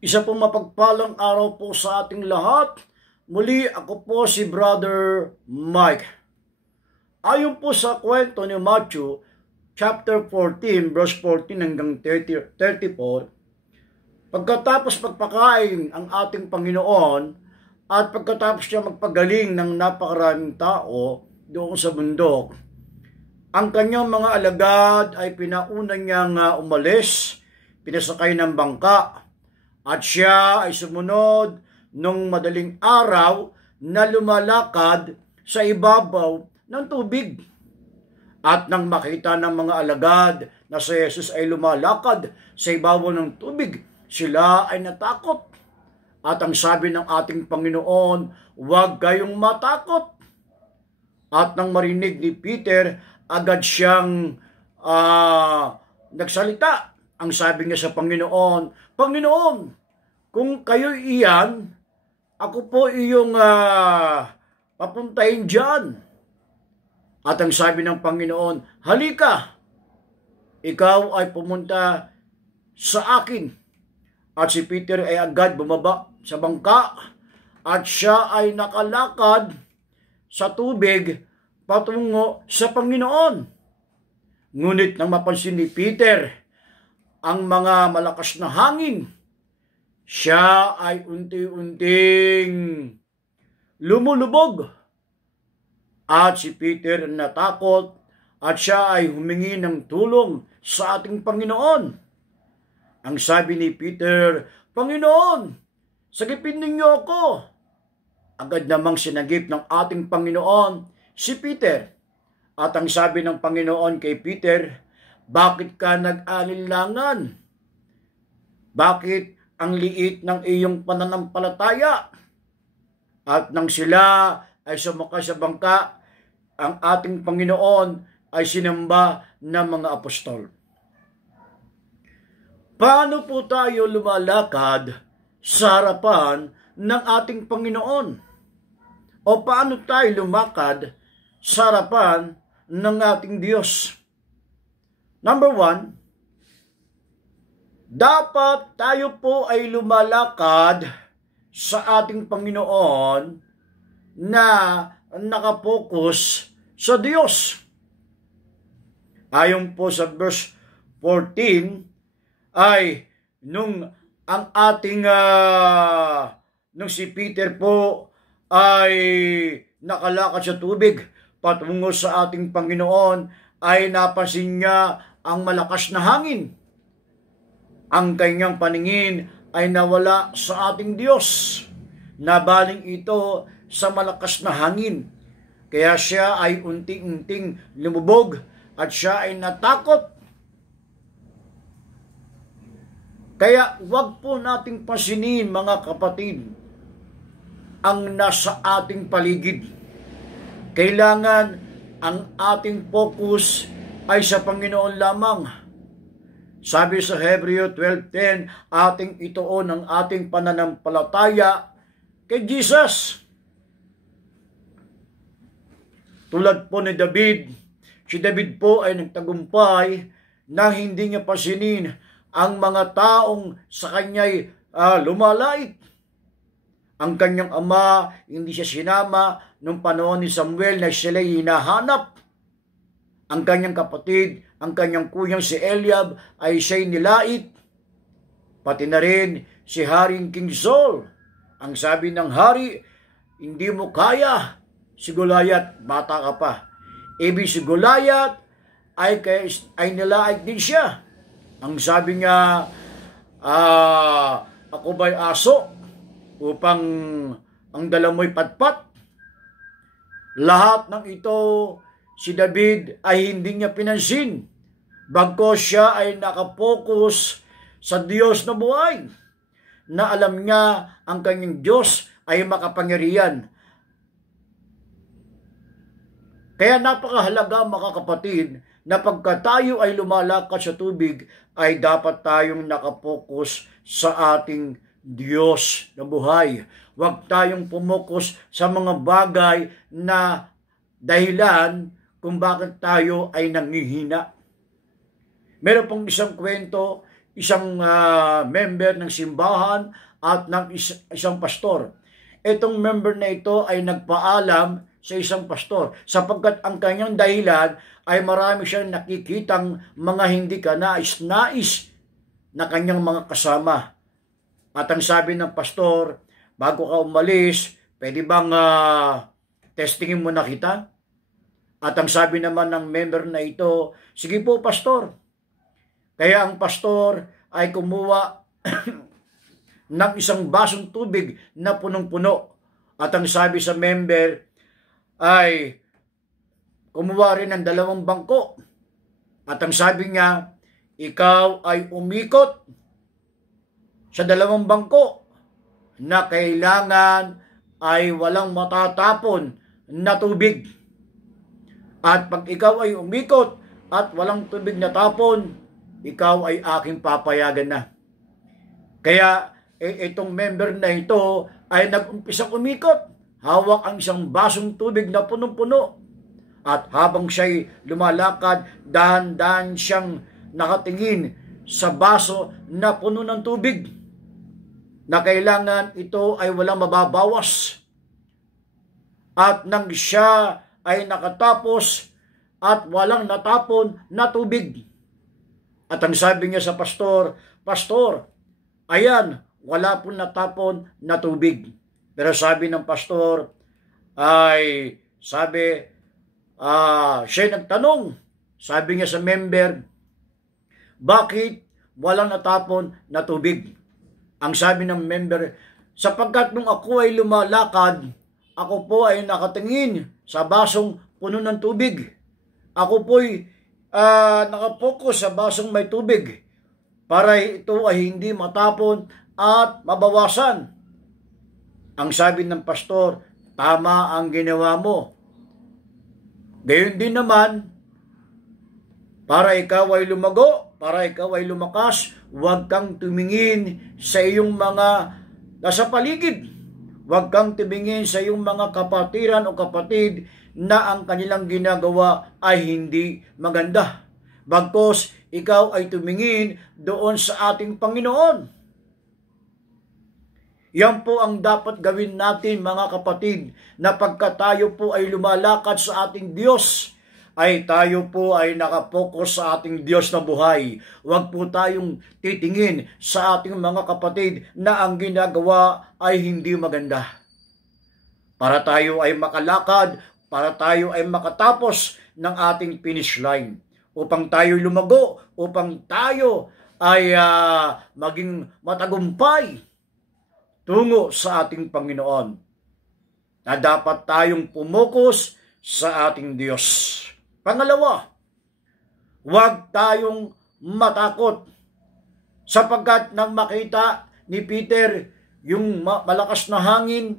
Isa pong mapagpalang araw po sa ating lahat. Muli ako po si Brother Mike. Ayon po sa kwento ni Matthew, chapter 14, verse 14 hanggang 34, pagkatapos pagpakain ang ating Panginoon at pagkatapos siya magpagaling ng napakaraming tao doon sa bundok, ang kanyang mga alagad ay pinauna niyang umalis, pinasakay ng bangka, at siya ay sumunod nung madaling araw na lumalakad sa ibabaw ng tubig. At nang makita ng mga alagad na si Jesus ay lumalakad sa ibabaw ng tubig, sila ay natakot. At ang sabi ng ating Panginoon, huwag kayong matakot. At nang marinig ni Peter, agad siyang nagsalita. Ang sabi niya sa Panginoon, Panginoon, kung kayo iyan, ako po iyong papuntahin dyan. At ang sabi ng Panginoon, halika, ikaw ay pumunta sa akin. At si Peter ay agad bumaba sa bangka at siya ay nakalakad sa tubig patungo sa Panginoon. Ngunit nang mapansin ni Peter ang mga malakas na hangin, siya ay unti-unting lumulubog. At si Peter natakot at siya ay humingi ng tulong sa ating Panginoon. Ang sabi ni Peter, Panginoon, sagipin ninyo ako. Agad namang sinagip ng ating Panginoon si Peter. At ang sabi ng Panginoon kay Peter, bakit ka nag-alinlangan? Bakit ang liit ng iyong pananampalataya? At nang sila ay sumakay sa bangka, ang ating Panginoon ay sinamba ng mga apostol. Paano po tayo lumalakad sa harapan ng ating Panginoon? O paano tayo lumakad sa harapan ng ating Diyos? Number 1, dapat tayo po ay lumalakad sa ating Panginoon na nakapokus sa Diyos. Ayon po sa verse 14 ay nung si Peter po ay nakalakad sa tubig patungo sa ating Panginoon, ay napansin niya ang malakas na hangin. Ang kanyang paningin ay nawala sa ating Diyos. Nabaling ito sa malakas na hangin. Kaya siya ay unti-unting lumubog at siya ay natakot. Kaya huwag po nating pasinin, mga kapatid, ang nasa ating paligid. Kailangan ang ating focus ay sa Panginoon lamang. Sabi sa Hebreo 12:10, ating ituon ang ating pananampalataya kay Jesus. Tulad po ni David, si David po ay nagtagumpay na hindi niya pasinin ang mga taong sa kanya'y lumalait. Ang kanyang ama, hindi siya sinama nung panahon ni Samuel na sila'y hinahanap. Ang kanyang kapatid, ang kanyang kuyang si Eliab ay siya'y nilait. Pati na rin si Haring King Saul. Ang sabi ng hari, hindi mo kaya, si Goliath, bata ka pa. Ibig si Goliath ay nilait din siya. Ang sabi niya, ako ba'y aso upang ang dala mo'y patpat? Lahat ng ito, si David ay hindi niya pinansin. Bagkus siya ay nakapokus sa Diyos na buhay, na alam niya ang kanyang Diyos ay makapangyarihan. Kaya napakahalaga, mga kapatid, na pagka tayo ay lumalakad sa tubig, ay dapat tayong nakapokus sa ating Diyos na buhay. Huwag tayong pumukus sa mga bagay na dahilan kung bakit tayo ay nanghihina. Meron pong isang kwento, isang member ng simbahan at ng isang pastor. Itong member na ito ay nagpaalam sa isang pastor sapagkat ang kanyang dahilan ay marami siyang nakikitang mga hindi kanais-nais na kanyang mga kasama. At ang sabi ng pastor, bago ka umalis, pwede bang testingin mo na kita? At ang sabi naman ng member na ito, sige po pastor. Kaya ang pastor ay kumuha ng isang basong tubig na punong-puno. At ang sabi sa member ay kumuha rin ng 2 bangko. At ang sabi niya, ikaw ay umikot sa 2 bangko na kailangan ay walang matatapon na tubig. At pag ikaw ay umikot at walang tubig na tapon, ikaw ay aking papayagan na. Kaya itong member na ito ay nag-umpisang umikot. Hawak ang isang basong tubig na punong-puno. At habang siya'y lumalakad, dahan-dahan siyang nakatingin sa baso na puno ng tubig na kailangan ito ay walang mababawas. At nang siya ay nakatapos at walang natapon na tubig. At ang sabi niya sa pastor, Pastor, ayan, wala pong natapon na tubig. Pero sabi ng pastor, siya nagtanong, sabi niya sa member, bakit walang natapon na tubig? Ang sabi ng member, sapagkat nung ako ay lumalakad, ako po ay nakatingin sa basong puno ng tubig. Ako po ay nakapokus sa basong may tubig para ito ay hindi matapon at mabawasan. Ang sabi ng pastor, tama ang ginawa mo. Gayon din naman, para ikaw ay lumago, para ikaw ay lumakas, huwag kang tumingin sa iyong mga nasa paligid. Huwag kang tumingin sa iyong mga kapatiran o kapatid na ang kanilang ginagawa ay hindi maganda. Bagkus, ikaw ay tumingin doon sa ating Panginoon. Yan po ang dapat gawin natin mga kapatid, na pagka tayo po ay lumalakad sa ating Diyos, ay tayo po ay nakapokus sa ating Diyos na buhay. Huwag po tayong titingin sa ating mga kapatid na ang ginagawa ay hindi maganda. Para tayo ay makalakad, para tayo ay makatapos ng ating finish line. Upang tayo lumago, upang tayo ay maging matagumpay tungo sa ating Panginoon, na dapat tayong pumukus sa ating Diyos. Pangalawa, huwag tayong matakot, sapagkat nang makita ni Peter yung malakas na hangin,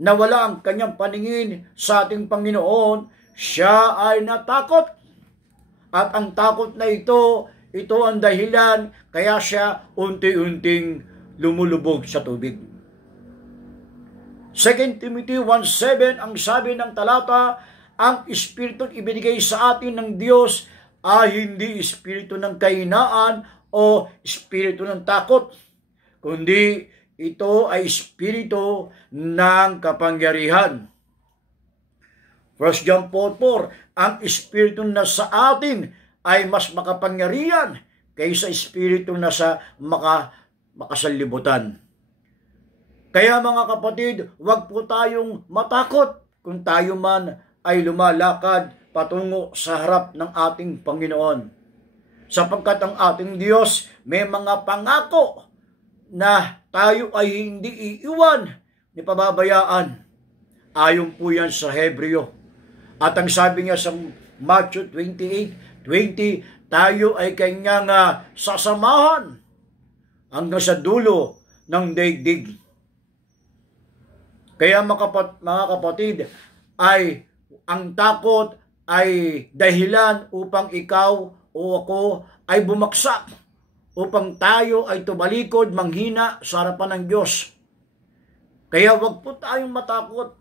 nawala ang kanyang paningin sa ating Panginoon, siya ay natakot. At ang takot na ito ang dahilan kaya siya unti-unting lumulubog sa tubig. 2 Timothy 1:7 ang sabi ng talata, ang espiritu ibinigay sa atin ng Diyos ay hindi espiritu ng kahinaan o espiritu ng takot, kundi ito ay espiritu ng kapangyarihan. 1 John 4:4, ang espiritu na sa atin ay mas makapangyarihan kaysa espiritu na sa makasanlibutan. Kaya mga kapatid, huwag po tayong matakot kung tayo man ay lumalakad patungo sa harap ng ating Panginoon. Sapagkat ang ating Diyos may mga pangako na tayo ay hindi iiwan ni pababayaan. Ayon po yan sa Hebreo. At ang sabi niya sa Matthew 28:20, tayo ay kanyang sasamahan hanggang sa dulo ng daigdig. Kaya mga kapatid, ay ang takot ay dahilan upang ikaw o ako ay bumaksak, upang tayo ay tumalikod, manghina sa harapan ng Diyos. Kaya wag po tayong matakot,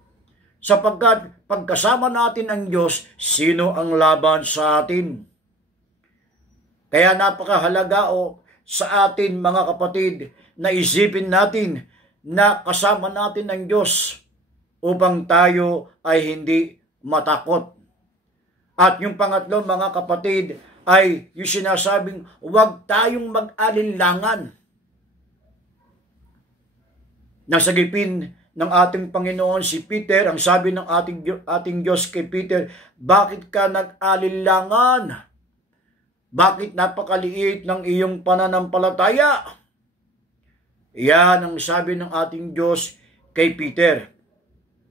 sapagkat pagkasama natin ang Diyos, sino ang laban sa atin? Kaya napakahalaga sa atin mga kapatid na isipin natin na kasama natin ang Diyos upang tayo ay hindi matakot. At yung pangatlo mga kapatid ay yung sinasabing huwag tayong mag-alinlangan. Nasagipin ng ating Panginoon si Peter, ang sabi ng ating Diyos kay Peter, bakit ka nag-alinlangan? Bakit napakaliit ng iyong pananampalataya? Yan ang sabi ng ating Diyos kay Peter.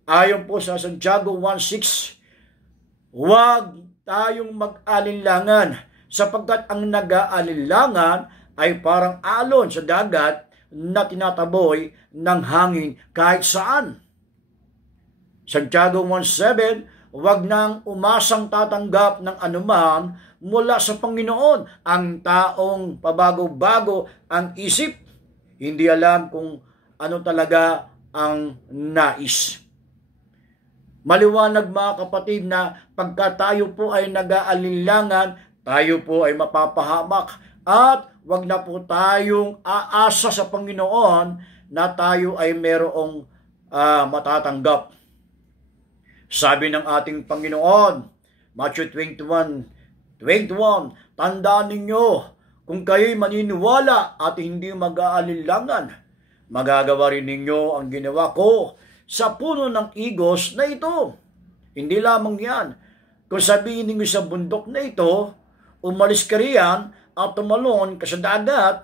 Ayon po sa Santiago 1:6, huwag tayong mag-alinlangan sapagkat ang nag-aalinlangan ay parang alon sa dagat na tinataboy ng hangin kahit saan. Santiago 1:7, huwag nang umasang tatanggap ng anuman mula sa Panginoon. Ang taong pabago-bago ang isip, hindi alam kung ano talaga ang nais. Maliwanag mga kapatid na pagka tayo po ay nag-aalinlangan, tayo po ay mapapahamak at wag na po tayong aasa sa Panginoon na tayo ay merong matatanggap. Sabi ng ating Panginoon, Matthew 21:21, tandaan ninyo, kung kayo'y maniniwala at hindi mag-aalinlangan, magagawa rin ninyo ang ginawa ko sa puno ng igos na ito. Hindi lamang yan. Kung sabihin ninyo sa bundok na ito, umalis ka riyan at tumalon ka sa dagat,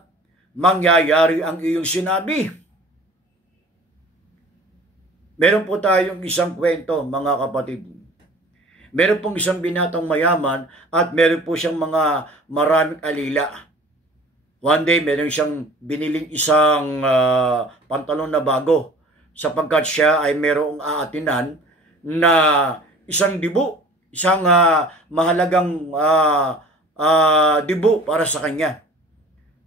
mangyayari ang iyong sinabi. Meron po tayong isang kwento, mga kapatid. Meron pong isang binatang mayaman at meron po siyang mga maraming alila. One day, meron siyang biniling isang pantalon na bago sapagkat siya ay merong aatinan na isang dibo, isang mahalagang dibo para sa kanya.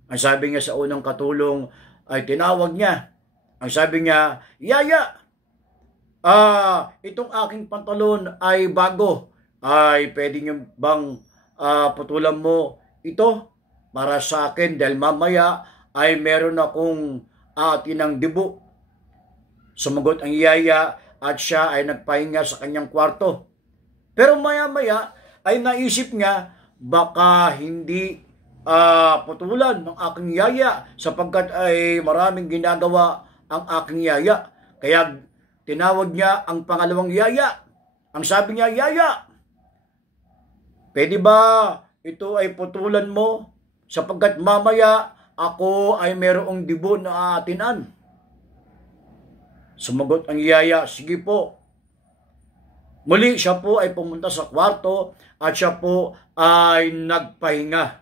Ang sabi niya sa unang katulong ay tinawag niya. Ang sabi niya, Yaya, itong aking pantalon ay bago. Ay pwede niyo bang putulan mo ito para sa akin dahil mamaya ay meron akong atinang dibo. Sumagot ang yaya at siya ay nagpahinga sa kanyang kwarto. Pero maya-maya ay naisip niya baka hindi putulan ng aking yaya sapagkat ay maraming ginagawa ang aking yaya. Kaya tinawag niya ang pangalawang yaya. Ang sabi niya, Yaya, pwede ba ito ay putulan mo sapagkat mamaya ako ay merong dibo na aatinan? Sumagot ang yaya, sige po. Muli siya po ay pumunta sa kwarto at siya po ay nagpahinga.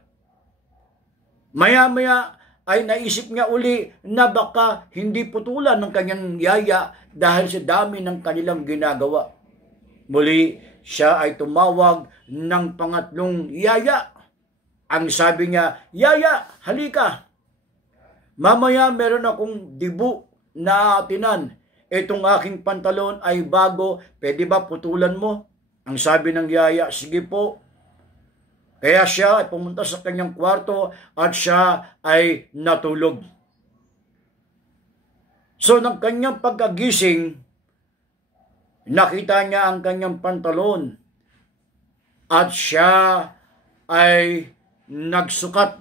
Maya-maya ay naisip niya uli na baka hindi putulan ng kanyang yaya dahil sa dami ng kanilang ginagawa. Muli siya ay tumawag ng pangatlong yaya. Ang sabi niya, Yaya, halika. Mamaya meron akong dibo na aatinan. Itong aking pantalon ay bago, pwede ba putulan mo? Ang sabi ng yaya, sige po. Kaya siya ay pumunta sa kanyang kwarto at siya ay natulog. So, ng kanyang pagkagising, nakita niya ang kanyang pantalon at siya ay nagsukat.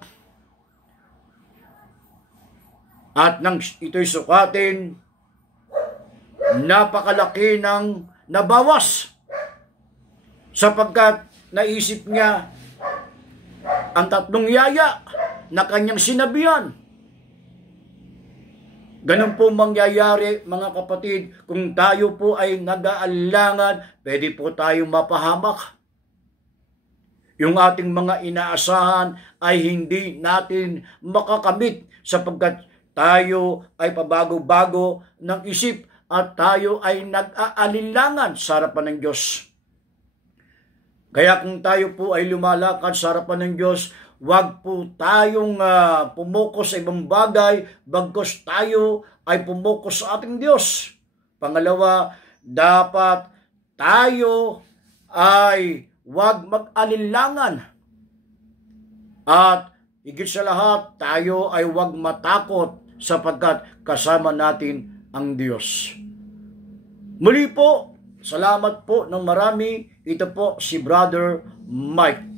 At nang ito'y sukatin, napakalaki ng nabawas sapagkat naisip niya ang tatlong yaya na kanyang sinabihan. Ganun po mangyayari mga kapatid kung tayo po ay nag-aalinlangan, pwede po tayong mapahamak. Yung ating mga inaasahan ay hindi natin makakamit sapagkat tayo ay pabago-bago ng isip at tayo ay nag-aalinlangan sa harapan ng Diyos. Kaya kung tayo po ay lumalakad sa harapan ng Diyos, wag po tayong pumokos sa ibang bagay, bagkus tayo ay pumokos sa ating Diyos. Pangalawa, dapat tayo ay wag mag-alinlangan at higit sa lahat, tayo ay huwag matakot sapagkat kasama natin ang Diyos. Muli po, salamat po ng marami. Ito po si Brother Mike.